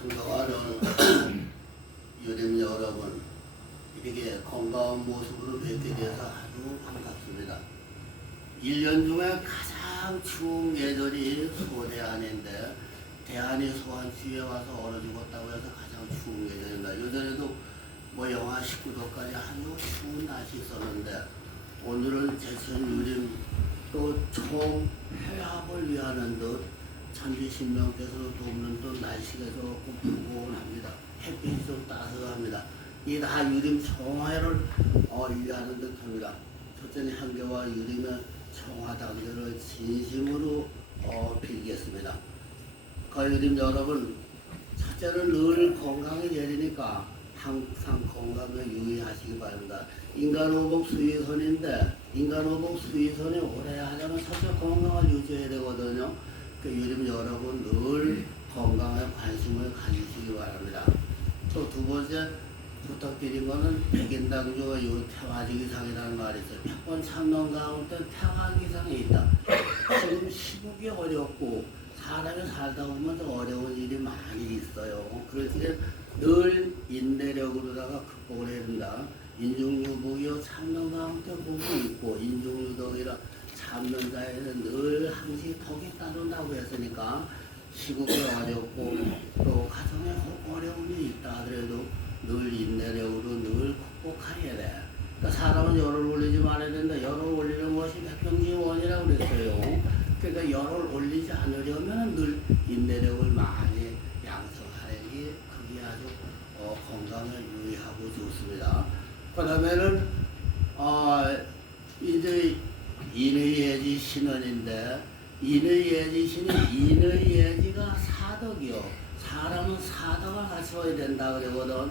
존경하는 유림 여러분, 이렇게 건강한 모습으로 뵙게 돼서 아주 반갑습니다. 1년 중에 가장 추운 계절이 소대안인데 대안이 소환주에 와서 얼어 죽었다고 해서 가장 추운 계절입니다. 요전에도 뭐 영하 19도까지 아주 추운 날씨 있었는데 오늘은 제천 유림 또총 해합을 위하는 듯 천지신명께서도 돕는 듯 날씨가 조금 푸근합니다. 햇빛이 좀 따스합니다. 이 다 유림 총회를 어, 위하는 듯합니다. 첫째는 향교와 유림의 총화당대를 진심으로 어, 빌겠습니다. 거유림 여러분, 첫째는 늘 건강이 되니까 항상 건강에 유의하시기 바랍니다. 인간호복 수의선인데 인간호복 수의선이 오래 하려면 첫째 건강을 유지해야 되거든요. 그 유림 여러분 늘 건강에 관심을 가지시기 바랍니다. 또 두 번째 부탁드린 거는 백인당주와 요 태화지기상이라는 말이 있어요. 백번 참는 가운데 태화기상이 있다. 지금 시국이 어렵고 사람이 살다 보면 좀 어려운 일이 많이 있어요. 그래서 늘 인내력으로다가 극복을 해야 된다. 인중유복이요 참는 가운데 복이 있고 인중유덕이라 참는 자에는 늘 항시 복이 따른다고 했으니까 시국이 어렵고 또 가정에 혹 어려움이 있다 하더라도 늘 인내력으로 늘 극복해야 돼. 그러니까 사람은 열을 올리지 말아야 된다. 열을 올리는 것이 백병지원이라고 그랬어요. 그러니까 열을 올리지 않으려면 늘 인내력을 많이 양성하는 게 그게 아주 어, 건강에 유의하고 좋습니다. 그 다음에는 어, 이제 인의예지 신원인데 인의 예지 신은 인의 예지가 사덕이요. 사람은 사덕을 갖춰야 된다 그러거든.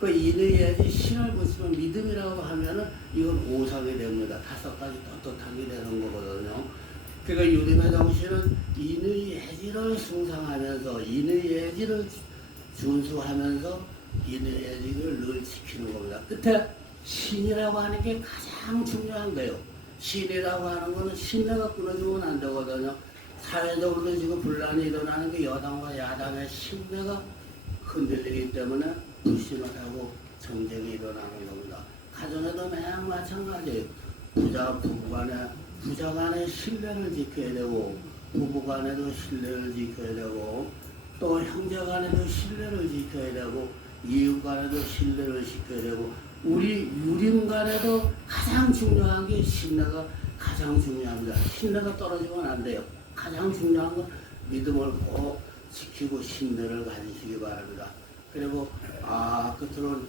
그 인의 예지 신을 붙이면 믿음이라고 하면은 이건 오상이 됩니다. 다섯 가지 떳떳하게 되는 거거든요. 그러니까 유림의 정신은 인의 예지를 숭상하면서 인의 예지를 준수하면서 인의 예지를 늘 지키는 겁니다. 끝에 신이라고 하는 게 가장 중요한 거예요. 신이라고 하는 거는 신뢰가 끊어지면 안 되거든요. 사회적으로 지금 분란이 일어나는 게 여당과 야당의 신뢰가 흔들리기 때문에 불신을 하고 정쟁이 일어나는 겁니다. 가정에도 매양 마찬가지예요. 부자 부부간에 부자 간에 신뢰를 지켜야 되고 부부 간에도 신뢰를 지켜야 되고 또 형제 간에도 신뢰를 지켜야 되고 이웃 간에도 신뢰를 지켜야 되고 우리 유림 간에도 가장 중요한 게 신뢰가 가장 중요합니다. 신뢰가 떨어지면 안 돼요. 가장 중요한 건 믿음을 꼭 지키고 신뢰를 가지시기 바랍니다. 그리고 아 끝으로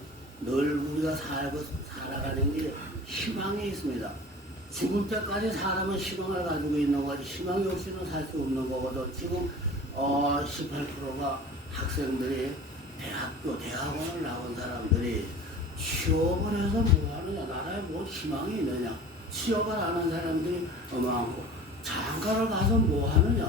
늘 우리가 살고 살아가는 게 희망이 있습니다. 죽을 때까지 사람은 희망을 가지고 있는 거지 희망이 없이는 살 수 없는 거거든. 지금 어 18%가 학생들이 대학교 대학원을 사람들이 취업을 해서 뭐 하느냐. 나라에 뭐 희망이 있느냐. 취업을 안 한 사람들이 어마어마하고. 장가를 가서 뭐 하느냐.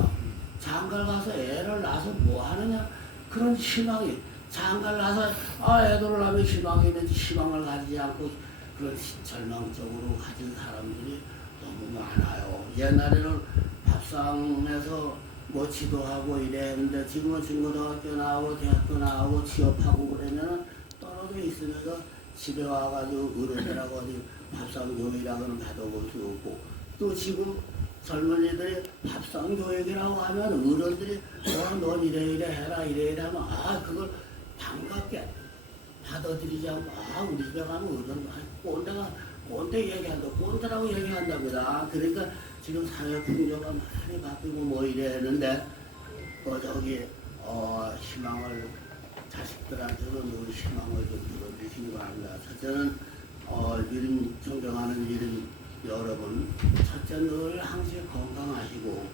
장가를 가서 애를 낳아서 뭐 하느냐. 그런 희망이. 장가를 낳아서 아 애들을 낳으면 희망이 있는지 희망을 가지지 않고 그런 시- 절망적으로 가진 사람들이 너무 많아요. 옛날에는 밥상에서 뭐 지도하고 이랬는데 지금은 중고등학교 나오고 대학교 나오고 취업하고 그러면은 떨어져 있으면서 집에 와가지고 어른들하고 어디 밥상 교육이라고는 받아볼 수 없고. 또 지금 젊은 이들이 밥상 교육이라고 하면 어른들이 어넌 이래 이래 해라 이래 이래 하면 아 그걸 반갑게 받아들이지 않고. 아 우리 집에 가면 어른 아, 꼰대가 꼰대 얘기한다 꼰대라고 얘기한답니다. 그러니까 지금 사회 풍조가 많이 바뀌고 뭐 이래 했는데 어 저기 어 희망을 자식들한테도 늘 희망을 좀 들어주시기 바랍니다. 첫째는 어, 유림 존경하는 유림 여러분, 첫째 늘 항상 건강하시고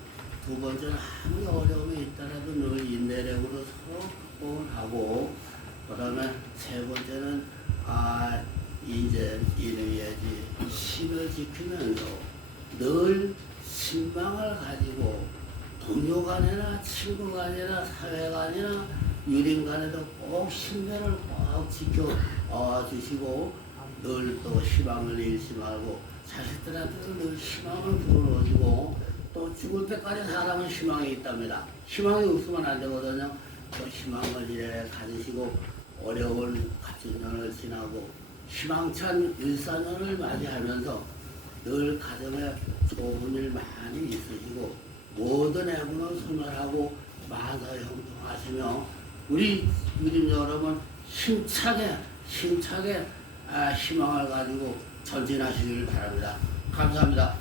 두 번째는 아무리 어려움이 있더라도 늘 인내력으로 서로 극복을 하고 그 다음에 세 번째는 아 이제 인의야지 신을 지키면서 늘 신망을 가지고 동료 간이나 친구 간이나 사회 간이나 유림 간에도 꼭 신뢰를 꼭 지켜 어, 주시고 늘 또 희망을 잃지 말고 자식들한테도 늘 희망을 불어주고 또 죽을 때까지 사람은 희망이 있답니다. 희망이 없으면 안 되거든요. 또 희망을 이래 가지시고 어려운 가정년을 지나고 희망찬 일사년을 맞이하면서 늘 가정에 좋은 일 많이 있으시고 모든 애군을 소멸하고 만사 형통하시며 우리 유림 여러분 힘차게 힘차게 아, 희망을 가지고 전진하시길 바랍니다. 감사합니다.